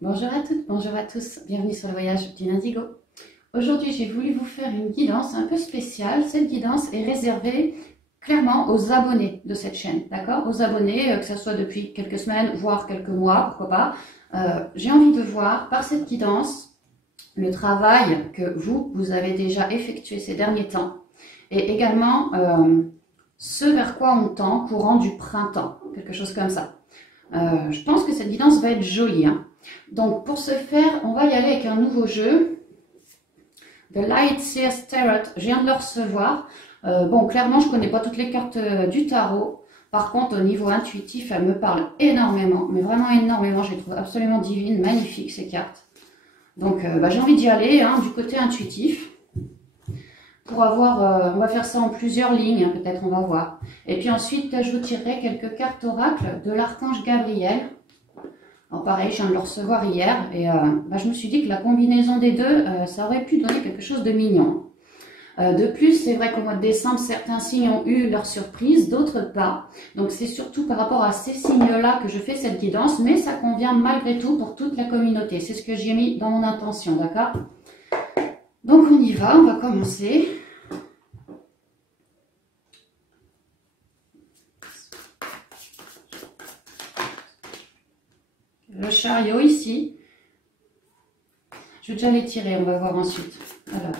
Bonjour à toutes, bonjour à tous, bienvenue sur le voyage du Indigo. Aujourd'hui, j'ai voulu vous faire une guidance un peu spéciale. Cette guidance est réservée clairement aux abonnés de cette chaîne, d'accord? Aux abonnés, que ce soit depuis quelques semaines, voire quelques mois, pourquoi pas. J'ai envie de voir par cette guidance le travail que vous avez déjà effectué ces derniers temps et également ce vers quoi on tend courant du printemps, quelque chose comme ça. Je pense que cette guidance va être jolie, hein. Donc pour ce faire, on va y aller avec un nouveau jeu, The Light Seers Tarot. Je viens de le recevoir. Bon, clairement, je ne connais pas toutes les cartes du tarot. Par contre, au niveau intuitif, elle me parle énormément, mais vraiment énormément. Je les trouve absolument divines, magnifiques ces cartes. Donc j'ai envie d'y aller, hein, du côté intuitif. Pour avoir, on va faire ça en plusieurs lignes, hein, peut-être, on va voir. Et puis ensuite, je vous tirerai quelques cartes oracles de l'archange Gabriel. Alors pareil, je viens de le recevoir hier et je me suis dit que la combinaison des deux, ça aurait pu donner quelque chose de mignon. De plus, c'est vrai qu'au mois de décembre, certains signes ont eu leur surprise, d'autres pas. Donc c'est surtout par rapport à ces signes-là que je fais cette guidance, mais ça convient malgré tout pour toute la communauté. C'est ce que j'ai mis dans mon intention, d'accord? Donc on y va, on va commencer. Le chariot ici. Je vais déjà les tirer, on va voir ensuite. Alors.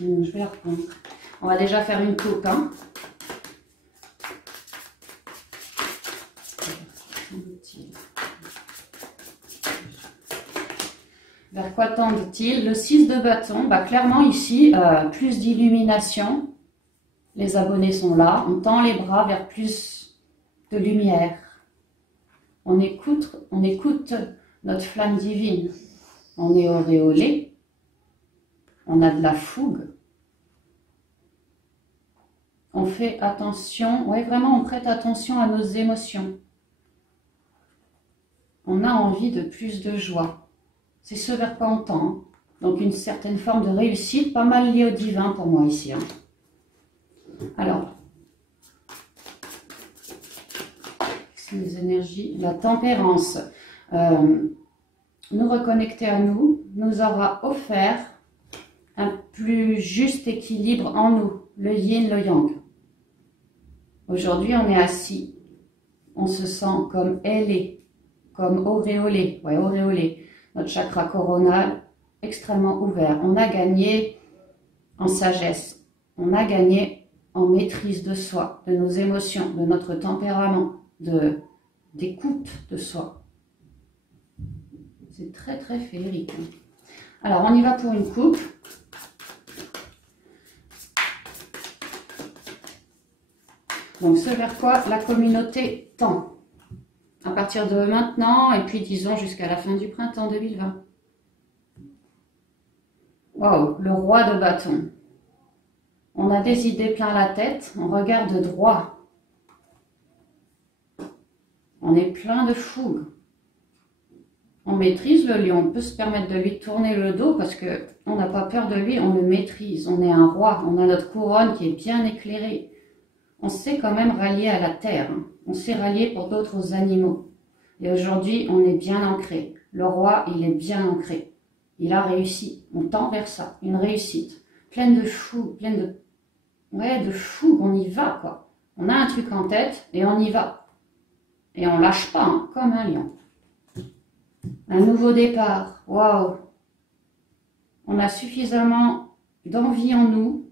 Je vais reprendre. On va déjà faire une coupe, hein. Vers quoi tendent-ils? Le 6 de bâton, clairement ici, plus d'illumination. Les abonnés sont là. On tend les bras vers plus de lumière. On écoute notre flamme divine. On est auréolé. On a de la fougue. On fait attention, ouais, vraiment, on prête attention à nos émotions. On a envie de plus de joie. C'est ce vers quoi on tend, hein. Donc une certaine forme de réussite, pas mal liée au divin pour moi ici, hein. Alors, les énergies, la tempérance, nous reconnecter à nous, nous aura offert un plus juste équilibre en nous, le yin, le yang. Aujourd'hui, on est assis, on se sent comme ailé, comme auréolé, ouais, auréolé. Notre chakra coronal extrêmement ouvert. On a gagné en sagesse, on a gagné en maîtrise de soi, de nos émotions, de notre tempérament, d'écoute de soi. C'est très très féerique. Alors on y va pour une coupe. Donc ce vers quoi la communauté tend. À partir de maintenant, et puis disons jusqu'à la fin du printemps 2020. Waouh, le roi de bâton. On a des idées plein la tête, on regarde droit. On est plein de fougue. On maîtrise le lion, on peut se permettre de lui tourner le dos parce qu'on n'a pas peur de lui, on le maîtrise. On est un roi, on a notre couronne qui est bien éclairée. On sait quand même rallier à la terre, hein. On sait rallier pour d'autres animaux. Et aujourd'hui, on est bien ancré. Le roi, il est bien ancré. Il a réussi. On tend vers ça. Une réussite. Pleine de fou, de fou. On y va, quoi. On a un truc en tête et on y va. Et on lâche pas, hein, comme un lion. Un nouveau départ. Waouh. On a suffisamment d'envie en nous,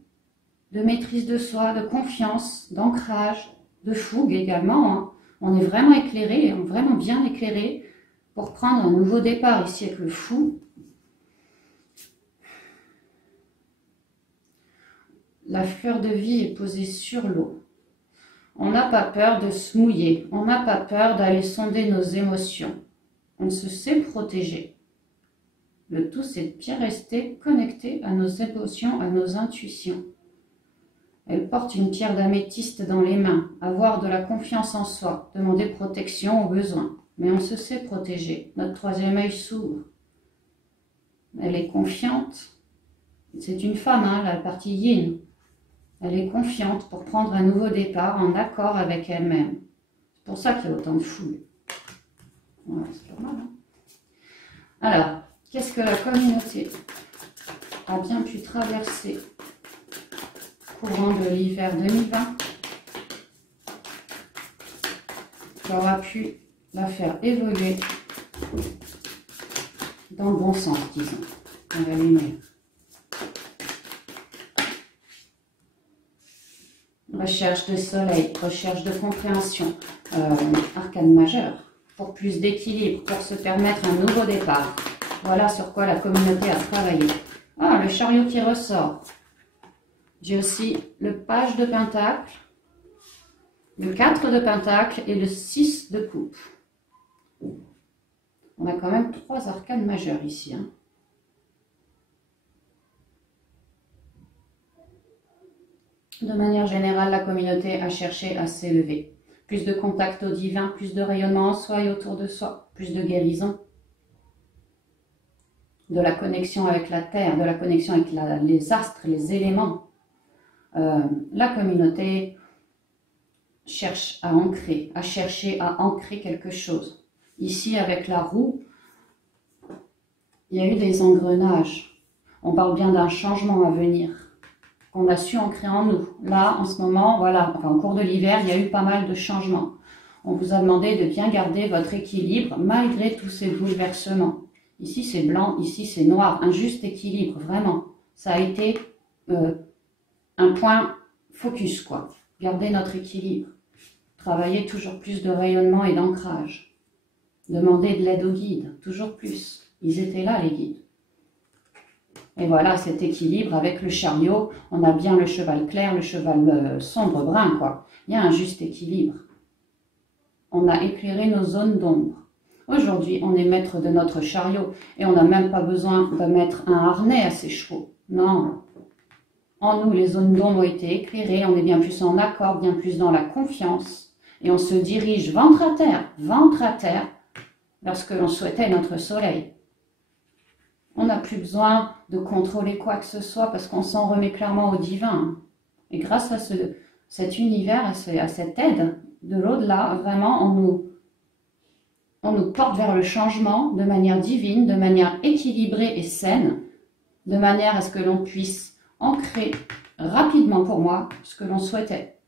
de maîtrise de soi, de confiance, d'ancrage, de fougue également, hein. On est vraiment éclairé, vraiment bien éclairé pour prendre un nouveau départ ici avec le fou. La fleur de vie est posée sur l'eau. On n'a pas peur de se mouiller, on n'a pas peur d'aller sonder nos émotions. On se sait protéger. Le tout, c'est de bien rester connecté à nos émotions, à nos intuitions. Elle porte une pierre d'améthyste dans les mains, avoir de la confiance en soi, demander protection au besoin. mais on se sait protégé. Notre troisième œil s'ouvre. Elle est confiante. C'est une femme, hein, la partie yin. Elle est confiante pour prendre un nouveau départ en accord avec elle-même. C'est pour ça qu'il y a autant de foule. Voilà, c'est pas mal. Hein. Alors, qu'est-ce que la communauté a bien pu traverser courant de l'hiver 2020 qui aura pu la faire évoluer dans le bon sens, disons, dans la lumière. Recherche de soleil, recherche de compréhension, arcane majeur, pour plus d'équilibre, pour se permettre un nouveau départ. Voilà sur quoi la communauté a travaillé. Ah, le chariot qui ressort. J'ai aussi le page de pentacle, le 4 de pentacle et le 6 de coupe. On a quand même 3 arcanes majeurs ici. Hein. De manière générale, la communauté a cherché à s'élever. Plus de contact au divin, plus de rayonnement en soi et autour de soi, plus de guérison. De la connexion avec la terre, de la connexion avec les astres, les éléments. La communauté cherche à ancrer, à chercher à ancrer quelque chose. Ici, avec la roue, il y a eu des engrenages. On parle bien d'un changement à venir, qu'on a su ancrer en nous. Là, en ce moment, voilà, enfin, au cours de l'hiver, il y a eu pas mal de changements. On vous a demandé de bien garder votre équilibre malgré tous ces bouleversements. Ici, c'est blanc, ici, c'est noir. Un juste équilibre, vraiment. Ça a été un point focus, quoi. Garder notre équilibre. Travailler toujours plus de rayonnement et d'ancrage. Demander de l'aide aux guides, toujours plus. Ils étaient là, les guides. Et voilà, cet équilibre avec le chariot. On a bien le cheval clair, le cheval sombre brun, quoi. Il y a un juste équilibre. On a éclairé nos zones d'ombre. Aujourd'hui, on est maître de notre chariot et on n'a même pas besoin de mettre un harnais à ses chevaux. Non. En nous, les zones d'ombre ont été éclairées, on est bien plus en accord, bien plus dans la confiance. Et on se dirige ventre à terre, lorsque l'on souhaitait notre soleil. On n'a plus besoin de contrôler quoi que ce soit parce qu'on s'en remet clairement au divin. Et grâce à cet univers, à cette aide de l'au-delà, vraiment, on nous porte vers le changement de manière divine, de manière équilibrée et saine, de manière à ce que l'on puisse ancrer rapidement pour moi ce que l'on souhaitait.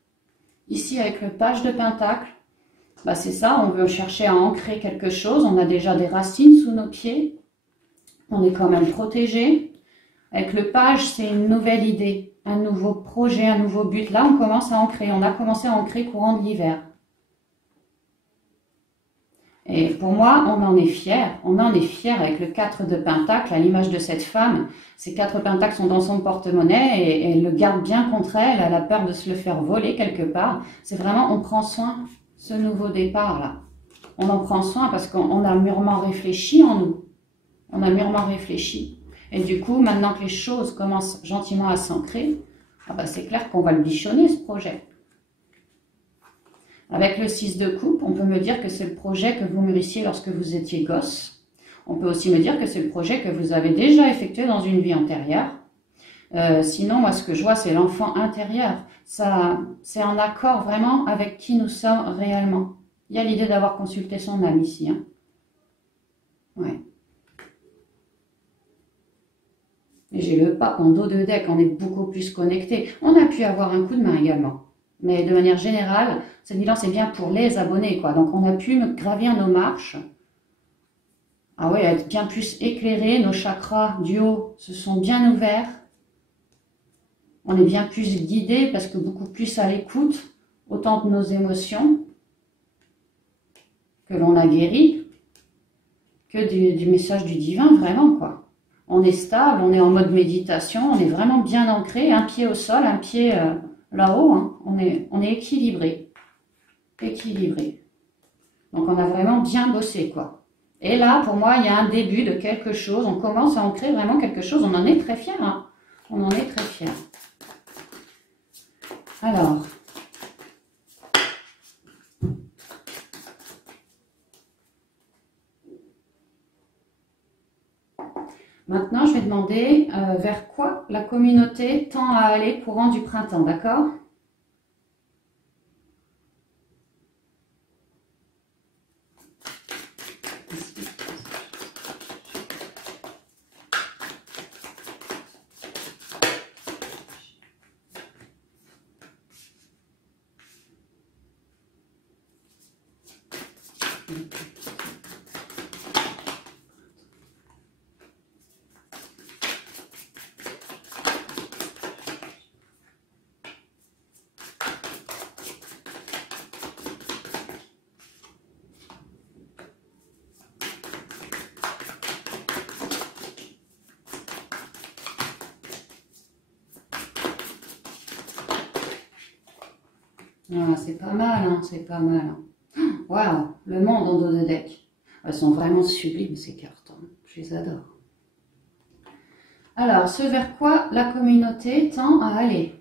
Ici, avec le page de pentacle, bah c'est ça, on veut chercher à ancrer quelque chose, on a déjà des racines sous nos pieds, on est quand même protégé. Avec le page, c'est une nouvelle idée, un nouveau projet, un nouveau but. Là, on commence à ancrer, on a commencé à ancrer courant de l'hiver. Et pour moi, on en est fiers avec le 4 de pentacle, à l'image de cette femme. Ces 4 pentacles sont dans son porte-monnaie et elle le garde bien contre elle, elle a peur de se le faire voler quelque part. C'est vraiment, on prend soin de ce nouveau départ-là. On en prend soin parce qu'on a mûrement réfléchi en nous. On a mûrement réfléchi. Et du coup, maintenant que les choses commencent gentiment à s'ancrer, ah bah c'est clair qu'on va le bichonner, ce projet. Avec le 6 de coupe, on peut me dire que c'est le projet que vous mûrissiez lorsque vous étiez gosse. On peut aussi me dire que c'est le projet que vous avez déjà effectué dans une vie antérieure. Sinon, moi, ce que je vois, c'est l'enfant intérieur. Ça, c'est en accord vraiment avec qui nous sommes réellement. Il y a l'idée d'avoir consulté son âme ici. Hein. Ouais. Et j'ai le pape en dos de deck, on est beaucoup plus connecté. On a pu avoir un coup de main également. Mais de manière générale, cette bilan, c'est bien pour les abonnés, quoi. Donc, on a pu gravir nos marches. Ah oui, être bien plus éclairés. Nos chakras du haut se sont bien ouverts. On est bien plus guidés parce que beaucoup plus à l'écoute, autant de nos émotions que l'on a guéri, que du message du divin, vraiment, quoi. On est stable, on est en mode méditation, on est vraiment bien ancré, un pied au sol, un pied là-haut, hein. On est équilibré. Équilibré. Donc on a vraiment bien bossé, quoi. Et là, pour moi, il y a un début de quelque chose, on commence à ancrer vraiment quelque chose, on en est très fiers, hein. On en est très fiers. Alors, Maintenant, je vais demander vers quoi la communauté tend à aller courant du printemps, d'accord? Ah, c'est pas mal, hein, c'est pas mal. Waouh, le monde en dos de deck. Elles sont vraiment sublimes ces cartes, hein. Je les adore. Alors, ce vers quoi la communauté tend à aller?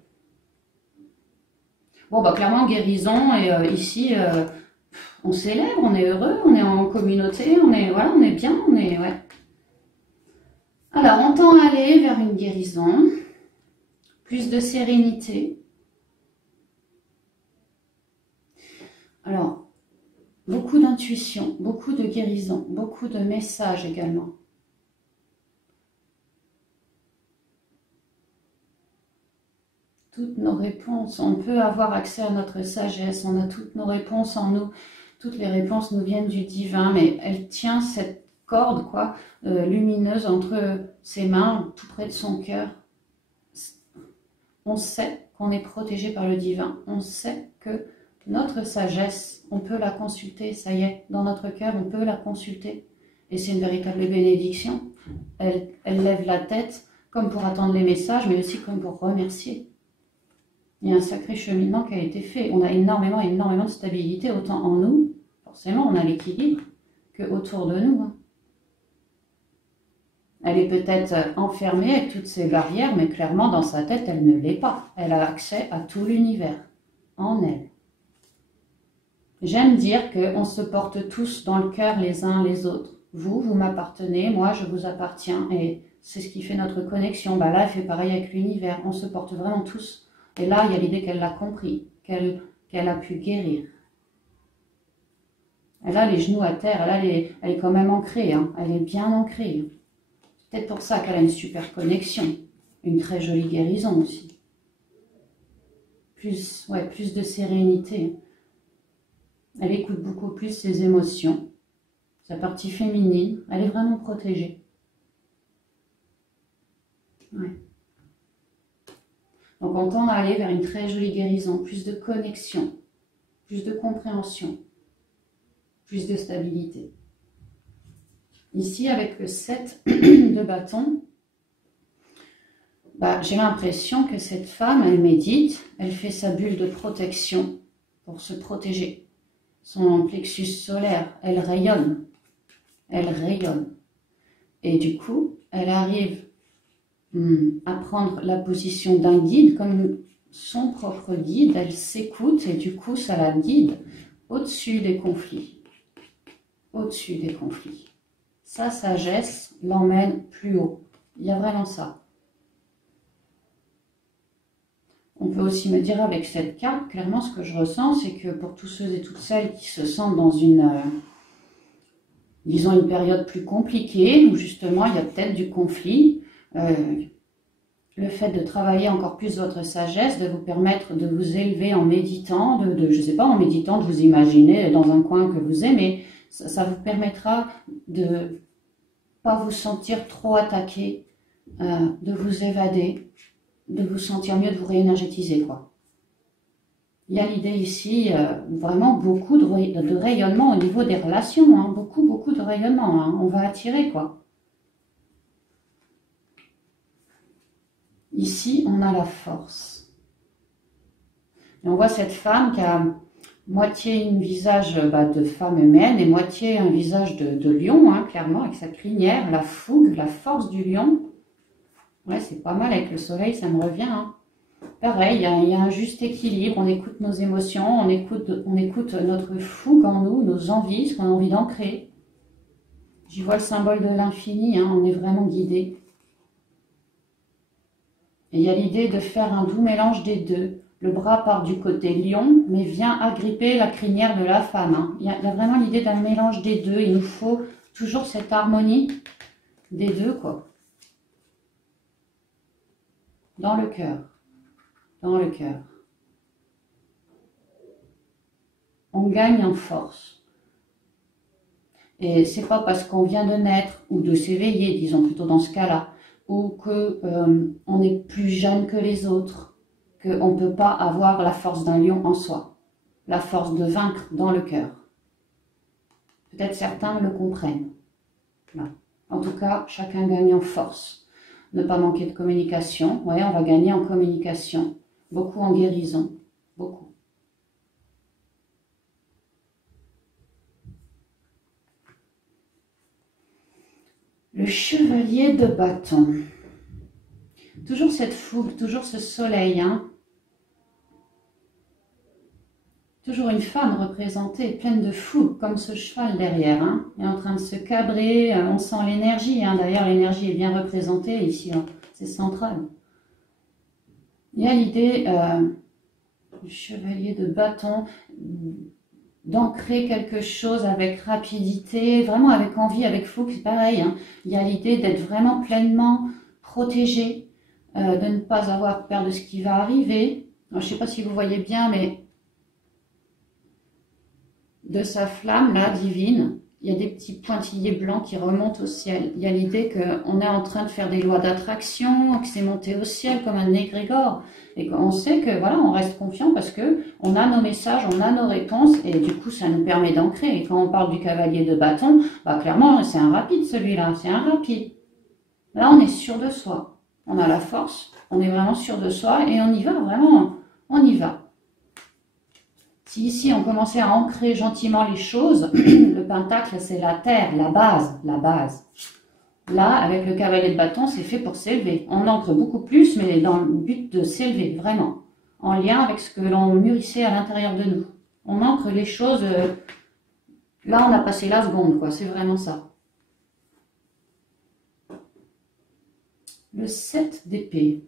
Bon, bah clairement guérison et ici, on célèbre, on est heureux, on est en communauté, on est, voilà, on est bien, on est, ouais. Alors, on tend à aller vers une guérison, plus de sérénité. Alors, beaucoup d'intuition, beaucoup de guérison, beaucoup de messages également. Toutes nos réponses, on peut avoir accès à notre sagesse, on a toutes nos réponses en nous, toutes les réponses nous viennent du divin, mais elle tient cette corde, quoi, lumineuse entre ses mains, tout près de son cœur. On sait qu'on est protégé par le divin, on sait que notre sagesse, on peut la consulter, ça y est, dans notre cœur, on peut la consulter. Et c'est une véritable bénédiction. Elle lève la tête, comme pour attendre les messages, mais aussi comme pour remercier. Il y a un sacré cheminement qui a été fait. On a énormément de stabilité, autant en nous, forcément, on a l'équilibre, que autour de nous. Hein. Elle est peut-être enfermée avec toutes ces barrières, mais clairement, dans sa tête, elle ne l'est pas. Elle a accès à tout l'univers, en elle. J'aime dire qu'on se porte tous dans le cœur les uns les autres. Vous m'appartenez, moi, je vous appartiens. Et c'est ce qui fait notre connexion. Bah là, elle fait pareil avec l'univers. On se porte vraiment tous. Et là, il y a l'idée qu'elle l'a compris, qu'elle a pu guérir. Elle a les genoux à terre, elle est quand même ancrée, hein. Elle est bien ancrée. C'est peut-être pour ça qu'elle a une super connexion, une très jolie guérison aussi. Plus de sérénité. Elle écoute beaucoup plus ses émotions, sa partie féminine, elle est vraiment protégée. Ouais. Donc on tend à aller vers une très jolie guérison, plus de connexion, plus de compréhension, plus de stabilité. Ici, avec le 7 de bâton, bah, j'ai l'impression que cette femme, elle médite, elle fait sa bulle de protection pour se protéger. Son plexus solaire, elle rayonne. Elle rayonne. Et du coup, elle arrive à prendre la position d'un guide comme son propre guide, elle s'écoute et du coup ça la guide au-dessus des conflits. Au-dessus des conflits. Sa sagesse l'emmène plus haut. Il y a vraiment ça. On peut aussi me dire avec cette carte, clairement ce que je ressens, c'est que pour tous ceux et toutes celles qui se sentent dans une, disons une période plus compliquée, où justement il y a peut-être du conflit, le fait de travailler encore plus votre sagesse, de vous permettre de vous élever en méditant, je sais pas, en méditant, de vous imaginer dans un coin que vous aimez, ça vous permettra de pas vous sentir trop attaqué, de vous évader, de vous sentir mieux, de vous réénergétiser, quoi. Il y a l'idée ici, vraiment beaucoup de rayonnement au niveau des relations, hein, beaucoup de rayonnement, hein, on va attirer, quoi. Ici, on a la force. Et on voit cette femme qui a moitié un visage de femme humaine et moitié un visage de lion, hein, clairement, avec sa crinière, la fougue, la force du lion. Ouais, c'est pas mal avec le soleil, ça me revient. Hein. Pareil, il y a un juste équilibre, on écoute nos émotions, on écoute notre fougue en nous, nos envies, ce qu'on a envie d'ancrer. J'y vois le symbole de l'infini, hein, on est vraiment guidé. Et il y a l'idée de faire un doux mélange des deux. Le bras part du côté lion, mais vient agripper la crinière de la femme. Hein. Il y a vraiment l'idée d'un mélange des deux. Il nous faut toujours cette harmonie des deux, quoi. Dans le cœur. Dans le cœur. On gagne en force. Et c'est pas parce qu'on vient de naître ou de s'éveiller, disons plutôt dans ce cas-là, ou que on est plus jeune que les autres, qu'on ne peut pas avoir la force d'un lion en soi, la force de vaincre dans le cœur. Peut-être certains le comprennent. Voilà. En tout cas, chacun gagne en force. Ne pas manquer de communication. Ouais, on va gagner en communication. Beaucoup en guérison. Beaucoup. Le chevalier de bâton. Toujours cette foule, toujours ce soleil, hein. Toujours une femme représentée, pleine de fougue, comme ce cheval derrière, hein. Il est en train de se cabrer, on sent l'énergie, hein. D'ailleurs l'énergie est bien représentée ici, hein. C'est central. Il y a l'idée du chevalier de bâton, d'ancrer quelque chose avec rapidité, vraiment avec envie, avec fougue, c'est pareil, hein. Il y a l'idée d'être vraiment pleinement protégé, de ne pas avoir peur de ce qui va arriver. Alors, je ne sais pas si vous voyez bien, mais de sa flamme là, divine, il y a des petits pointillés blancs qui remontent au ciel. Il y a l'idée qu'on est en train de faire des lois d'attraction, que c'est monté au ciel comme un égrégore. Et qu'on sait que voilà, on reste confiant parce que on a nos messages, on a nos réponses, et du coup ça nous permet d'ancrer. Et quand on parle du cavalier de bâton, bah clairement c'est un rapide celui-là, c'est un rapide. Là on est sûr de soi. On a la force, on est vraiment sûr de soi et on y va, vraiment, on y va. Si ici on commençait à ancrer gentiment les choses, le pentacle c'est la terre, la base, la base. Là, avec le cavalier de bâton, c'est fait pour s'élever. On ancre beaucoup plus, mais dans le but de s'élever, vraiment. En lien avec ce que l'on mûrissait à l'intérieur de nous. On ancre les choses, là on a passé la seconde, quoi, c'est vraiment ça. Le 7 d'épée.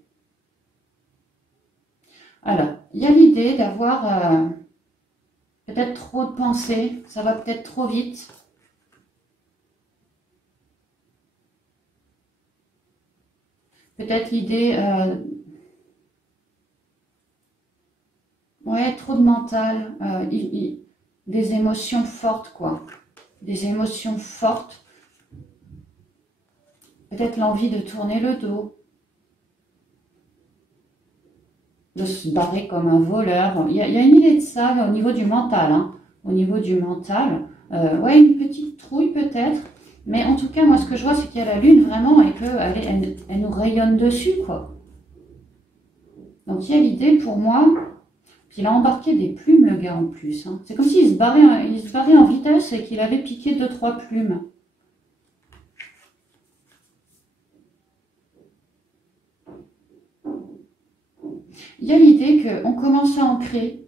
Alors, il y a l'idée d'avoir peut-être trop de pensées, ça va peut-être trop vite. Peut-être l'idée, ouais, trop de mental, des émotions fortes, quoi. Des émotions fortes. Peut-être l'envie de tourner le dos. De se barrer comme un voleur. Il y a une idée de ça au niveau du mental. Hein. Au niveau du mental, ouais, une petite trouille peut-être. Mais en tout cas, moi, ce que je vois, c'est qu'il y a la lune vraiment et qu'elle nous rayonne dessus, quoi. Donc, il y a l'idée pour moi. Puis il a embarqué des plumes, le gars, en plus. Hein. C'est comme s'il se barrait en vitesse et qu'il avait piqué 2-3 plumes. Il y a l'idée qu'on commence à ancrer,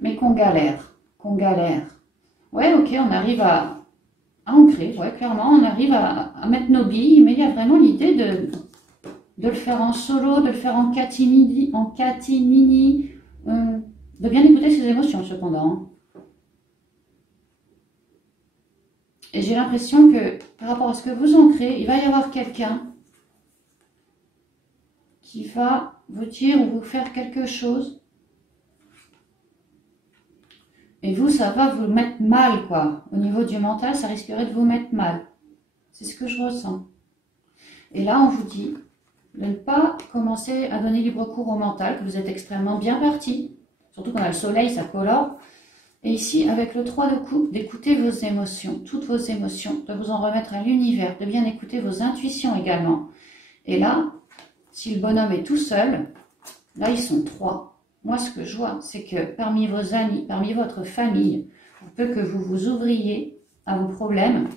mais qu'on galère. Ouais, ok, on arrive à ancrer, ouais, clairement, on arrive à mettre nos billes, mais il y a vraiment l'idée de le faire en solo, de le faire en catimini, de bien écouter ses émotions, cependant. Hein. Et j'ai l'impression que, par rapport à ce que vous ancrez, il va y avoir quelqu'un qui va vous dire ou vous faire quelque chose. Et vous, ça va vous mettre mal, quoi. Au niveau du mental, ça risquerait de vous mettre mal. C'est ce que je ressens. Et là, on vous dit de ne pas commencer à donner libre cours au mental, que vous êtes extrêmement bien parti. Surtout quand on a le soleil, ça colore. Et ici, avec le 3 de coupe, d'écouter vos émotions, toutes vos émotions, de vous en remettre à l'univers, de bien écouter vos intuitions également. Et là, si le bonhomme est tout seul, là, ils sont 3. Moi, ce que je vois, c'est que parmi vos amis, parmi votre famille, il peut que vous vous ouvriez à vos problèmes.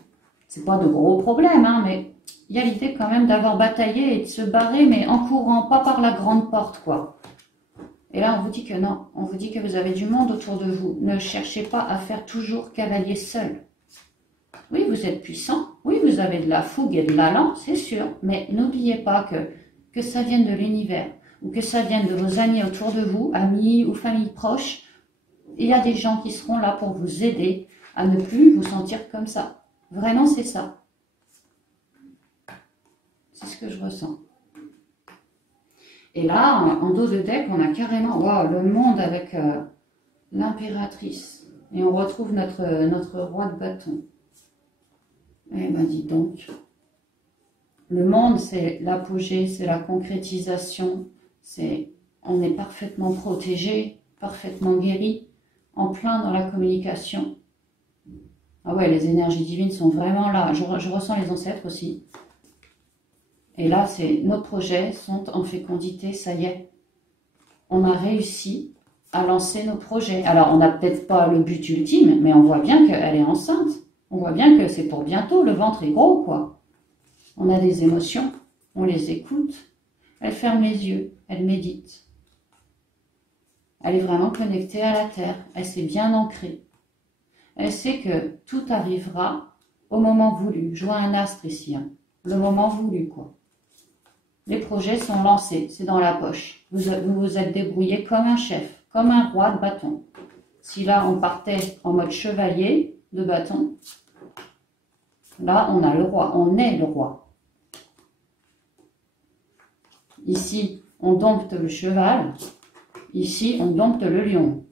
C'est pas de gros problèmes, hein, mais il y a l'idée quand même d'avoir bataillé et de se barrer, mais en courant, pas par la grande porte, quoi. Et là, on vous dit que non. On vous dit que vous avez du monde autour de vous. Ne cherchez pas à faire toujours cavalier seul. Oui, vous êtes puissant. Oui, vous avez de la fougue et de l'allant, c'est sûr, mais n'oubliez pas que ça vienne de l'univers ou que ça vienne de vos amis autour de vous, amis ou famille proche. Il y a des gens qui seront là pour vous aider à ne plus vous sentir comme ça. Vraiment, c'est ça. C'est ce que je ressens. Et là, en dos de deck, on a carrément le monde avec l'impératrice. Et on retrouve notre roi de bâton. Eh ben, dis donc. Le monde, c'est l'apogée, c'est la concrétisation. On est parfaitement protégé, parfaitement guéri, en plein dans la communication. Ah ouais, les énergies divines sont vraiment là. Je ressens les ancêtres aussi. Et là, nos projets sont en fécondité, ça y est. On a réussi à lancer nos projets. Alors, on n'a peut-être pas le but ultime, mais on voit bien qu'elle est enceinte. On voit bien que c'est pour bientôt, le ventre est gros, quoi. On a des émotions, on les écoute. Elle ferme les yeux, elle médite. Elle est vraiment connectée à la terre, elle s'est bien ancrée. Elle sait que tout arrivera au moment voulu. Je vois un astre ici, hein. Le moment voulu, quoi. Les projets sont lancés, c'est dans la poche. Vous vous êtes débrouillé comme un chef, comme un roi de bâton. Si là, on partait en mode chevalier de bâton, là, on a le roi, on est le roi. Ici, on dompte le cheval. Ici, on dompte le lion.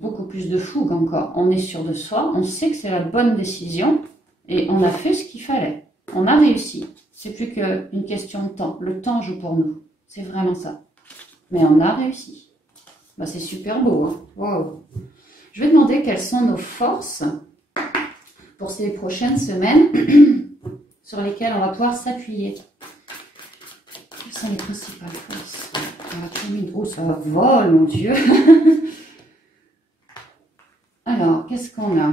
Beaucoup plus de fougue encore. On est sûr de soi, on sait que c'est la bonne décision et on a fait ce qu'il fallait. On a réussi. C'est plus qu'une question de temps. Le temps joue pour nous. C'est vraiment ça. Mais on a réussi. Bah, c'est super beau, hein. Wow. Je vais demander quelles sont nos forces pour ces prochaines semaines sur lesquelles on va pouvoir s'appuyer. Quelles sont les principales forces? Oh, ça vole, mon Dieu. Alors, qu'est-ce qu'on a?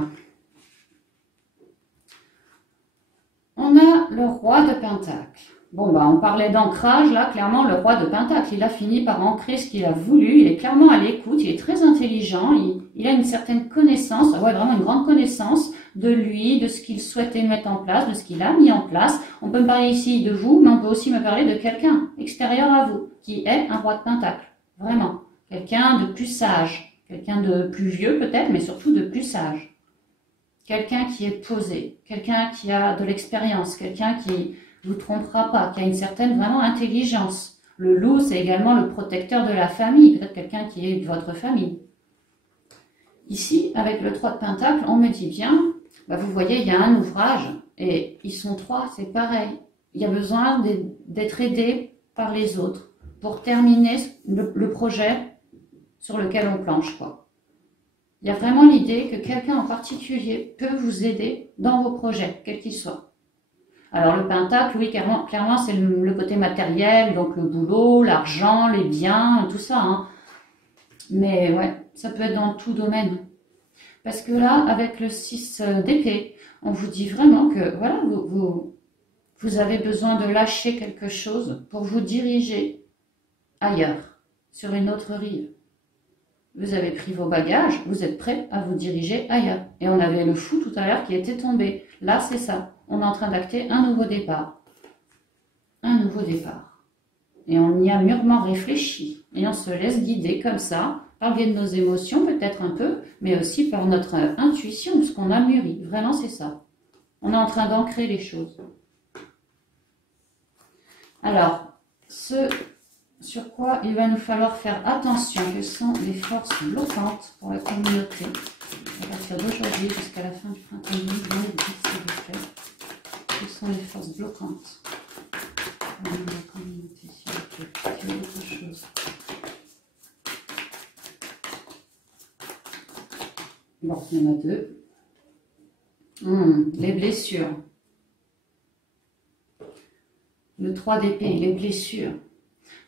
On a le roi de Pentacle. Bon, bah, on parlait d'ancrage, là, clairement, le roi de Pentacle, il a fini par ancrer ce qu'il a voulu, il est clairement à l'écoute, il est très intelligent, il a une certaine connaissance, vraiment une grande connaissance de lui, de ce qu'il souhaitait mettre en place, de ce qu'il a mis en place. On peut me parler ici de vous, mais on peut aussi me parler de quelqu'un extérieur à vous, qui est un roi de Pentacle, vraiment. Quelqu'un de plus sage, quelqu'un de plus vieux peut-être, mais surtout de plus sage. Quelqu'un qui est posé, quelqu'un qui a de l'expérience, quelqu'un qui vous trompera pas, qui a une certaine vraiment intelligence. Le loup, c'est également le protecteur de la famille, peut-être quelqu'un qui est de votre famille. Ici, avec le 3 de Pentacle, on me dit bien, bah vous voyez, il y a un ouvrage, et ils sont 3, c'est pareil. Il y a besoin d'être aidé par les autres pour terminer le projet sur lequel on planche, quoi. Il y a vraiment l'idée que quelqu'un en particulier peut vous aider dans vos projets, quels qu'ils soient. Alors le Pentacle, oui, clairement c'est le côté matériel, donc le boulot, l'argent, les biens, tout ça, hein. Mais ouais, ça peut être dans tout domaine. Parce que là, avec le 6 d'épée, on vous dit vraiment que voilà, vous avez besoin de lâcher quelque chose pour vous diriger ailleurs, sur une autre rive. Vous avez pris vos bagages, vous êtes prêt à vous diriger ailleurs. Et on avait le fou tout à l'heure qui était tombé. Là, c'est ça. On est en train d'acter un nouveau départ. Un nouveau départ. Et on y a mûrement réfléchi. Et on se laisse guider comme ça, par le biais de nos émotions peut-être un peu, mais aussi par notre intuition, ce qu'on a mûri. Vraiment, c'est ça. On est en train d'ancrer les choses. Alors, sur quoi il va nous falloir faire attention, quelles sont les forces bloquantes pour la communauté à partir d'aujourd'hui jusqu'à la fin du printemps 2020, s'il vous plaît. Quelles sont les forces bloquantes pour la communauté, s'il vous plaît. Quelle est autre chose? Bon, il y en a deux. Les blessures. Le 3 d'épée, les blessures.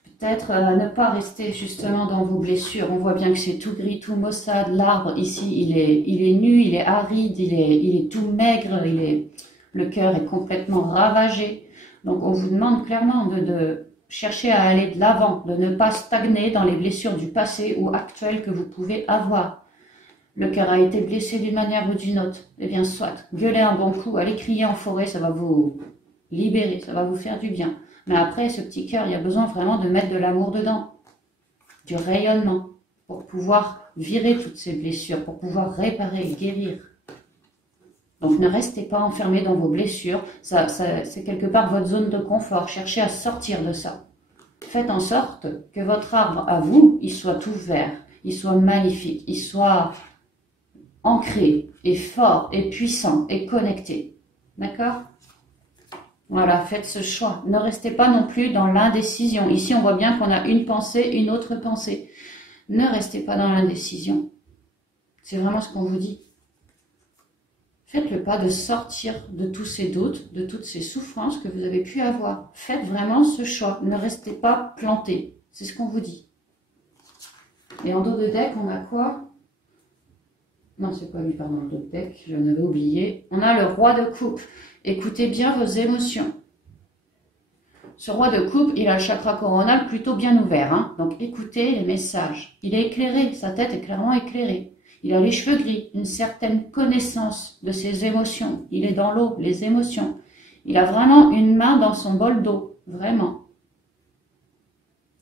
Peut-être ne pas rester justement dans vos blessures. On voit bien que c'est tout gris, tout maussade. L'arbre ici, il est nu, il est aride, il est tout maigre, le cœur est complètement ravagé. Donc on vous demande clairement de chercher à aller de l'avant, de ne pas stagner dans les blessures du passé ou actuelles que vous pouvez avoir. Le cœur a été blessé d'une manière ou d'une autre. Eh bien, soit, gueuler un bon coup, aller crier en forêt, ça va vous libérer, ça va vous faire du bien. Mais après, ce petit cœur, il y a besoin vraiment de mettre de l'amour dedans, du rayonnement, pour pouvoir virer toutes ces blessures, pour pouvoir réparer, guérir. Donc, ne restez pas enfermés dans vos blessures. C'est quelque part votre zone de confort. Cherchez à sortir de ça. Faites en sorte que votre arbre à vous, il soit tout vert, il soit magnifique, il soit ancré et fort et puissant et connecté. D'accord? Voilà, faites ce choix. Ne restez pas non plus dans l'indécision. Ici, on voit bien qu'on a une pensée, une autre pensée. Ne restez pas dans l'indécision. C'est vraiment ce qu'on vous dit. Faites le pas de sortir de tous ces doutes, de toutes ces souffrances que vous avez pu avoir. Faites vraiment ce choix. Ne restez pas plantés. C'est ce qu'on vous dit. Et en dos de deck, on a quoi? Non, c'est pas lui, pardon, le dos de deck. Je l'avais oublié. On a le roi de coupe. Écoutez bien vos émotions. Ce roi de coupe, il a le chakra coronal plutôt bien ouvert. Hein, donc écoutez les messages. Il est éclairé. Sa tête est clairement éclairée. Il a les cheveux gris, une certaine connaissance de ses émotions. Il est dans l'eau, les émotions. Il a vraiment une main dans son bol d'eau, vraiment.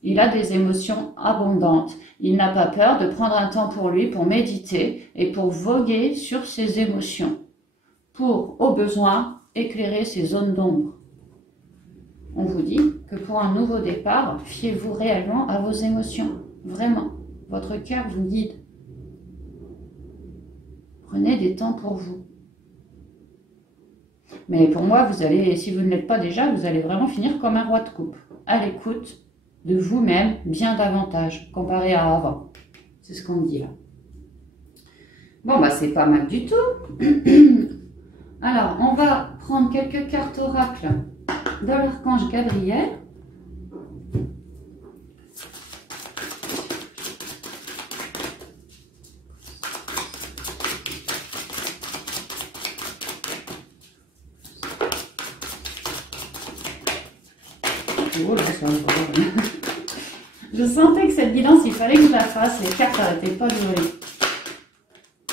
Il a des émotions abondantes. Il n'a pas peur de prendre un temps pour lui, pour méditer et pour voguer sur ses émotions. Pour, au besoin, éclairer ses zones d'ombre. On vous dit que pour un nouveau départ, fiez-vous réellement à vos émotions. Vraiment, votre cœur vous guide. Prenez des temps pour vous. Mais pour moi, vous allez, si vous ne l'êtes pas déjà, vous allez vraiment finir comme un roi de coupe, à l'écoute de vous-même bien davantage, comparé à avant. C'est ce qu'on dit là. Bon, bah c'est pas mal du tout. Alors, on va prendre quelques cartes oracle de l'archange Gabriel. Oh là, ça va. Je sentais que cette guidance, il fallait que je la fasse. Les cartes n'arrêtaient pas de voler.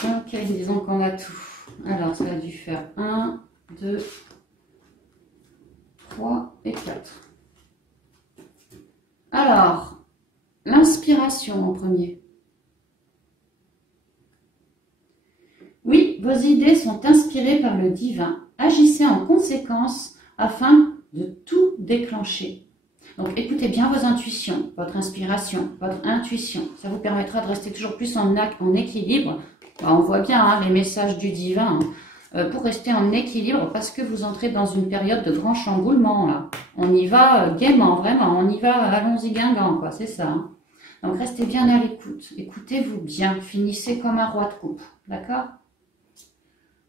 Ok, disons qu'on a tout. Alors, ça a dû faire 1, 2, 3 et 4. Alors, l'inspiration en premier. Oui, vos idées sont inspirées par le divin. Agissez en conséquence afin de tout déclencher. Donc, écoutez bien vos intuitions, votre inspiration, votre intuition. Ça vous permettra de rester toujours plus en équilibre. Alors, on voit bien hein, les messages du divin pour rester en équilibre parce que vous entrez dans une période de grand chamboulement. Là. On y va gaiement, vraiment. On y va, allons-y guingant, quoi. C'est ça. Hein. Donc, restez bien à l'écoute. Écoutez-vous bien. Finissez comme un roi de coupe. D'accord?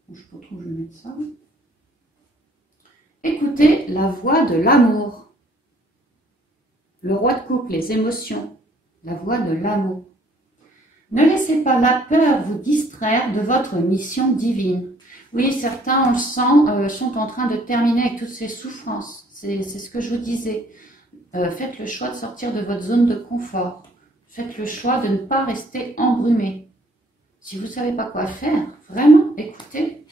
Je sais pas trop où je vais mettre ça. Écoutez la voix de l'amour. Le roi de coupe, les émotions, la voix de l'amour. Ne laissez pas la peur vous distraire de votre mission divine. Oui, certains, on le sent, sont en train de terminer avec toutes ces souffrances. C'est ce que je vous disais. Faites le choix de sortir de votre zone de confort. Faites le choix de ne pas rester embrumé. Si vous ne savez pas quoi faire, vraiment, écoutez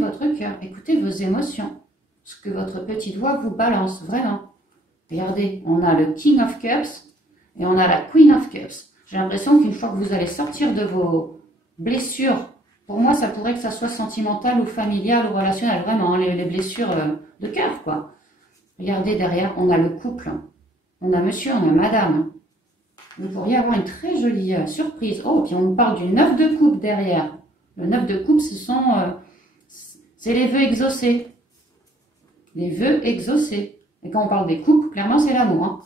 votre cœur, écoutez vos émotions. Ce que votre petite voix vous balance, vraiment. Regardez, on a le King of Cups et on a la Queen of Cups. J'ai l'impression qu'une fois que vous allez sortir de vos blessures, pour moi, ça pourrait que ça soit sentimental ou familial ou relationnel, vraiment, hein, les blessures de cœur, quoi. Regardez derrière, on a le couple, on a monsieur, on a madame. Vous pourriez avoir une très jolie surprise. Oh, puis on nous parle du 9 de coupe derrière. Le 9 de coupe, c'est les vœux exaucés. Les vœux exaucés. Et quand on parle des couples, clairement, c'est l'amour. Hein.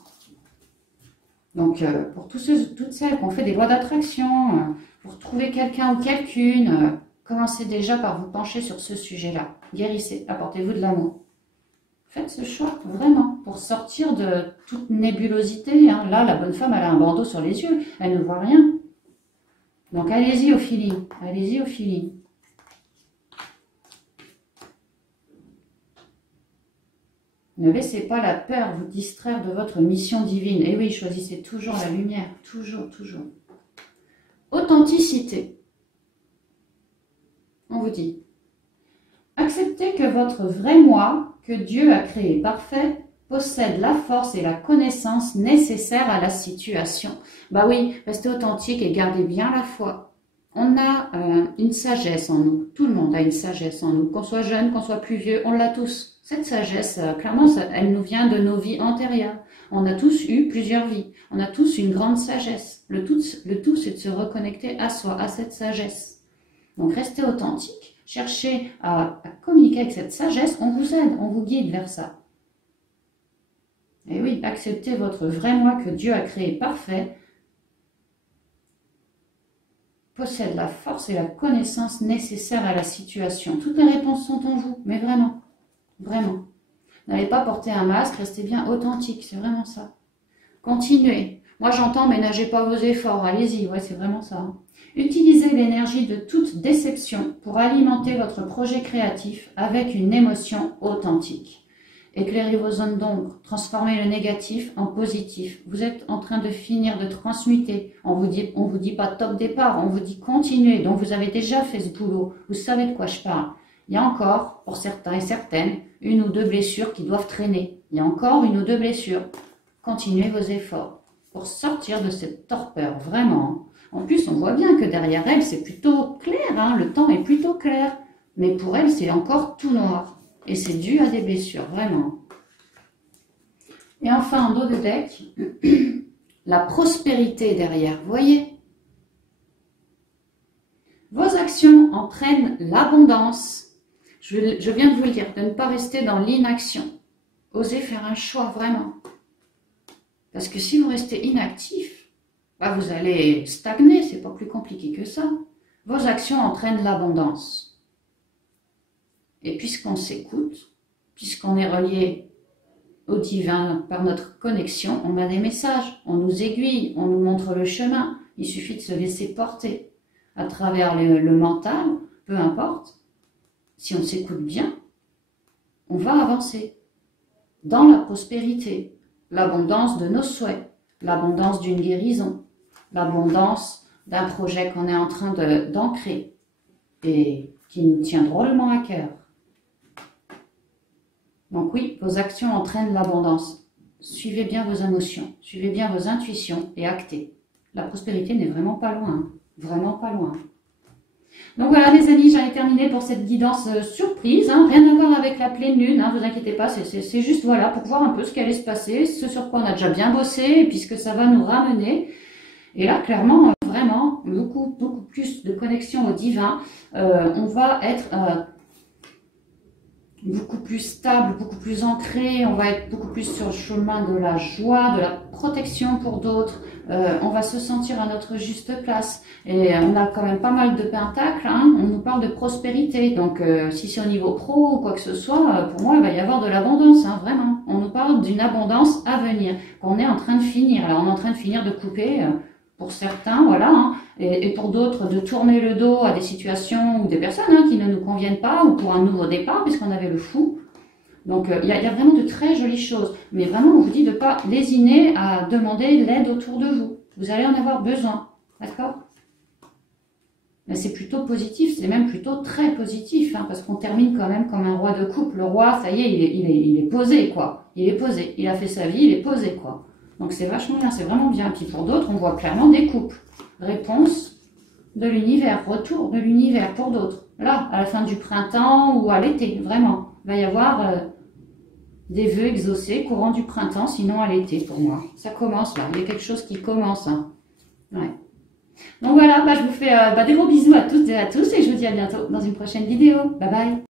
Donc, pour toutes celles qui ont fait des lois d'attraction, pour trouver quelqu'un ou quelqu'une, commencez déjà par vous pencher sur ce sujet-là. Guérissez, apportez-vous de l'amour. Faites ce choix, vraiment, pour sortir de toute nébulosité. Hein. Là, la bonne femme, elle a un bandeau sur les yeux, elle ne voit rien. Donc, allez-y au feeling, allez-y au feeling. Ne laissez pas la peur vous distraire de votre mission divine. Et oui, choisissez toujours la lumière. Toujours, toujours. Authenticité. On vous dit, acceptez que votre vrai moi, que Dieu a créé parfait, possède la force et la connaissance nécessaires à la situation. Bah oui, restez authentique et gardez bien la foi. On a une sagesse en nous. Tout le monde a une sagesse en nous. Qu'on soit jeune, qu'on soit plus vieux, on l'a tous. Cette sagesse, clairement, elle nous vient de nos vies antérieures. On a tous eu plusieurs vies. On a tous une grande sagesse. Le tout, c'est de se reconnecter à soi, à cette sagesse. Donc, restez authentique. Cherchez à communiquer avec cette sagesse. On vous aide, on vous guide vers ça. Et oui, acceptez votre vrai moi que Dieu a créé parfait, possède la force et la connaissance nécessaires à la situation. Toutes les réponses sont en vous, mais vraiment, vraiment. N'allez pas porter un masque, restez bien authentique, c'est vraiment ça. Continuez. Moi j'entends, ménagez pas vos efforts, allez-y, ouais, c'est vraiment ça. Hein. Utilisez l'énergie de toute déception pour alimenter votre projet créatif avec une émotion authentique. Éclairez vos zones d'ombre, transformez le négatif en positif. Vous êtes en train de finir de transmuter. On vous dit pas top départ, on vous dit continuez. Donc vous avez déjà fait ce boulot, vous savez de quoi je parle. Il y a encore, pour certains et certaines, une ou deux blessures qui doivent traîner. Il y a encore une ou deux blessures. Continuez vos efforts pour sortir de cette torpeur, vraiment. En plus, on voit bien que derrière elle, c'est plutôt clair, hein, le temps est plutôt clair. Mais pour elle, c'est encore tout noir. Et c'est dû à des blessures, vraiment. Et enfin, en dos de deck, la prospérité derrière, vous voyez? Vos actions entraînent l'abondance. Je viens de vous le dire, de ne pas rester dans l'inaction. Osez faire un choix, vraiment. Parce que si vous restez inactif, bah vous allez stagner, c'est pas plus compliqué que ça. Vos actions entraînent l'abondance. Et puisqu'on s'écoute, puisqu'on est relié au divin par notre connexion, on a des messages, on nous aiguille, on nous montre le chemin. Il suffit de se laisser porter à travers le mental, peu importe. Si on s'écoute bien, on va avancer dans la prospérité, l'abondance de nos souhaits, l'abondance d'une guérison, l'abondance d'un projet qu'on est en train d'ancrer et qui nous tient drôlement à cœur. Donc oui, vos actions entraînent l'abondance. Suivez bien vos émotions, suivez bien vos intuitions et actez. La prospérité n'est vraiment pas loin, vraiment pas loin. Donc voilà les amis, j'en ai terminé pour cette guidance surprise, hein, rien à voir avec la pleine lune, hein, vous inquiétez pas, c'est juste voilà pour voir un peu ce qui allait se passer, ce sur quoi on a déjà bien bossé et puis ce que ça va nous ramener. Et là clairement, vraiment, beaucoup plus de connexion au divin, on va être beaucoup plus stable, beaucoup plus ancré, on va être beaucoup plus sur le chemin de la joie, de la protection pour d'autres, on va se sentir à notre juste place. Et on a quand même pas mal de pentacles, hein, on nous parle de prospérité, donc si c'est au niveau pro ou quoi que ce soit, pour moi il va y avoir de l'abondance, hein, vraiment. On nous parle d'une abondance à venir, qu'on est en train de finir, là on est en train de finir de couper, pour certains, voilà, hein, et pour d'autres de tourner le dos à des situations ou des personnes hein, qui ne nous conviennent pas, ou pour un nouveau départ, puisqu'on avait le fou. Donc il y a vraiment de très jolies choses, mais vraiment on vous dit de ne pas lésiner à demander l'aide autour de vous. Vous allez en avoir besoin, d'accord? Mais c'est plutôt positif, c'est même plutôt très positif, hein, parce qu'on termine quand même comme un roi de coupe. Le roi, ça y est, il est posé, quoi. Il est posé, il a fait sa vie, il est posé, quoi. Donc c'est vachement bien, c'est vraiment bien. Puis pour d'autres, on voit clairement des coupes. Réponse de l'univers, retour de l'univers pour d'autres. Là, à la fin du printemps ou à l'été, vraiment. Il va y avoir des vœux exaucés courant du printemps, sinon à l'été pour moi. Ça commence là, il y a quelque chose qui commence. Hein. Ouais. Donc voilà, je vous fais des gros bisous à toutes et à tous et je vous dis à bientôt dans une prochaine vidéo. Bye bye.